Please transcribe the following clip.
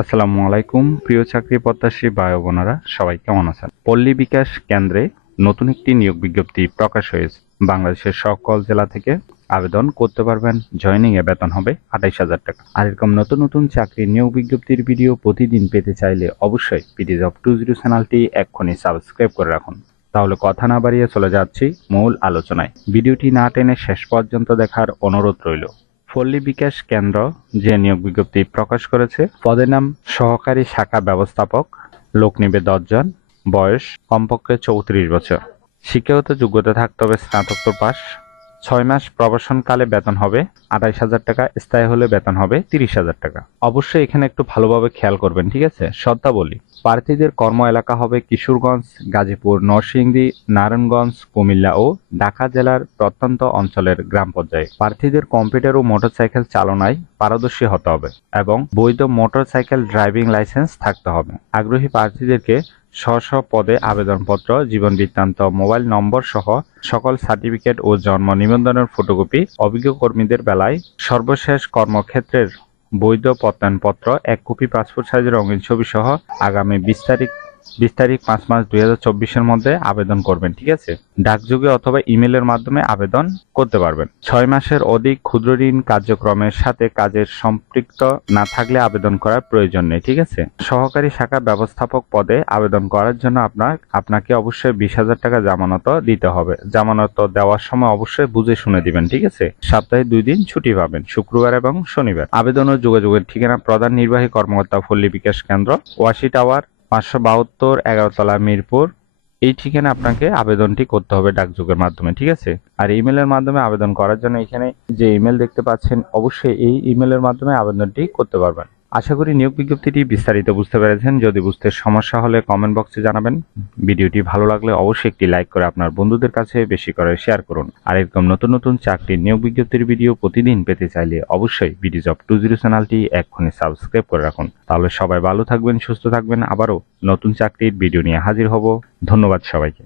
আসসালামু আলাইকুম প্রিয় চাকরি প্রত্যাশী ভাই ও বোনেরা, সবাই কেমন আছেন? পল্লী বিকাশ কেন্দ্রে নতুন একটি নিয়োগ বিজ্ঞপ্তি প্রকাশ হয়েছে। বাংলাদেশের সকল জেলা থেকে আবেদন করতে পারবেন। জয়েনিং এ বেতন হবে 28,000 টাকা। আর এরকম নতুন নতুন চাকরির নিয়োগ বিজ্ঞপ্তির ভিডিও প্রতিদিন পেতে চাইলে অবশ্যই পিটি জব 20 চ্যানেলটি এক্ষুনি সাবস্ক্রাইব করে রাখুন। তাহলে কথা না বাড়িয়ে চলে যাচ্ছি মূল আলোচনায়। ভিডিওটি না টেনে শেষ পর্যন্ত দেখার অনুরোধ রইল। পল্লী বিকাশ কেন্দ্র যে নিয়োগ বিজ্ঞপ্তি প্রকাশ করেছে, পদের নাম সহকারী শাখা ব্যবস্থাপক। লোক নিবে 10 জন। বয়স কমপক্ষে 34 বছর। শিক্ষাগত যোগ্যতা থাকতে হবে স্নাতকোত্তর পাস। 6 মাস প্রবাসনকালে বেতন হবে 28,000 টাকা, স্থায়ী হলে বেতন হবে 30,000 টাকা। অবশ্যই এখানে একটু ভালোভাবে খেয়াল করবেন, ঠিক আছে? শর্তাবলী: প্রার্থীদের কর্ম এলাকা হবে কিশোরগঞ্জ, গাজীপুর, নরসিংদী, নারায়ণগঞ্জ, কুমিল্লা ও ঢাকা জেলার প্রত্যন্ত অঞ্চলের গ্রাম পর্যায়ে। প্রার্থীদের কম্পিউটার ও মোটরসাইকেল চালনায় পারদর্শী হতে হবে এবং বৈধ মোটরসাইকেল ড্রাইভিং লাইসেন্স থাকতে হবে। আগ্রহী প্রার্থীদেরকে স্ব পদে আবেদনপত্র, জীবন বৃত্তান্ত, মোবাইল নম্বর সহ সকল সার্টিফিকেট ও জন্ম নিবন্ধনের ফটোকপি, অভিজ্ঞ কর্মীদের বেলায় সর্বশেষ কর্মক্ষেত্রের বৈধ প্রত্যয়নপত্র, 1 কপি পাসপোর্ট সাইজের রঙিন ছবি সহ আগামী 20 তারিখ 5 মাস 2024-এর মধ্যে আবেদন করবেন, ঠিক আছে? ডাকযোগে অথবা ইমেলের মাধ্যমে আবেদন করতে পারবেন। 6 মাসের অধিক ক্ষুদ্র ঋণ কার্যক্রমের সাথে কাজের সম্পৃক্ত না থাকলে আবেদন করার প্রয়োজন নেই, ঠিক আছে? সহকারী শাখা ব্যবস্থাপক পদে আবেদন করার জন্য আপনাকে অবশ্যই 20,000 টাকা জামানত দিতে হবে। জামানত দেওয়ার সময় অবশ্যই বুঝে শুনে দিবেন, ঠিক আছে? সপ্তাহে 2 দিন ছুটি পাবেন, শুক্রবার এবং শনিবার। আবেদন ও যোগাযোগের ঠিকানা: প্রধান নির্বাহী কর্মকর্তা, পল্লী বিকাশ কেন্দ্র, ওয়াশি টাওয়ার, 572, 11তলা, মিরপুর। এই ঠিকানা আপনাকে আবেদনটি করতে হবে ডাকযোগের মাধ্যমে, ঠিক আছে? আর ইমেলের মাধ্যমে আবেদন করার জন্য এখানে যে ইমেল দেখতে পাচ্ছেন, অবশ্যই এই ইমেলের মাধ্যমে আবেদনটি করতে পারবেন। আশা করি নিয়োগ বিজ্ঞপ্তিটি বিস্তারিত বুঝতে পেরেছেন। যদি বুঝতে সমস্যা হলে কমেন্ট বক্সে জানাবেন। ভিডিওটি ভালো লাগলে অবশ্যই একটি লাইক করে আপনার বন্ধুদের কাছে বেশি করে শেয়ার করুন। আর এরকম নতুন নতুন চাকরির নিয়োগ বিজ্ঞপ্তির ভিডিও প্রতিদিন পেতে চাইলে অবশ্যই পিটি জব 20 চ্যানেলটি এক্ষুনি সাবস্ক্রাইব করে রাখুন। তাহলে সবাই ভালো থাকবেন, সুস্থ থাকবেন। আবারও নতুন চাকরির ভিডিও নিয়ে হাজির হব। ধন্যবাদ সবাইকে।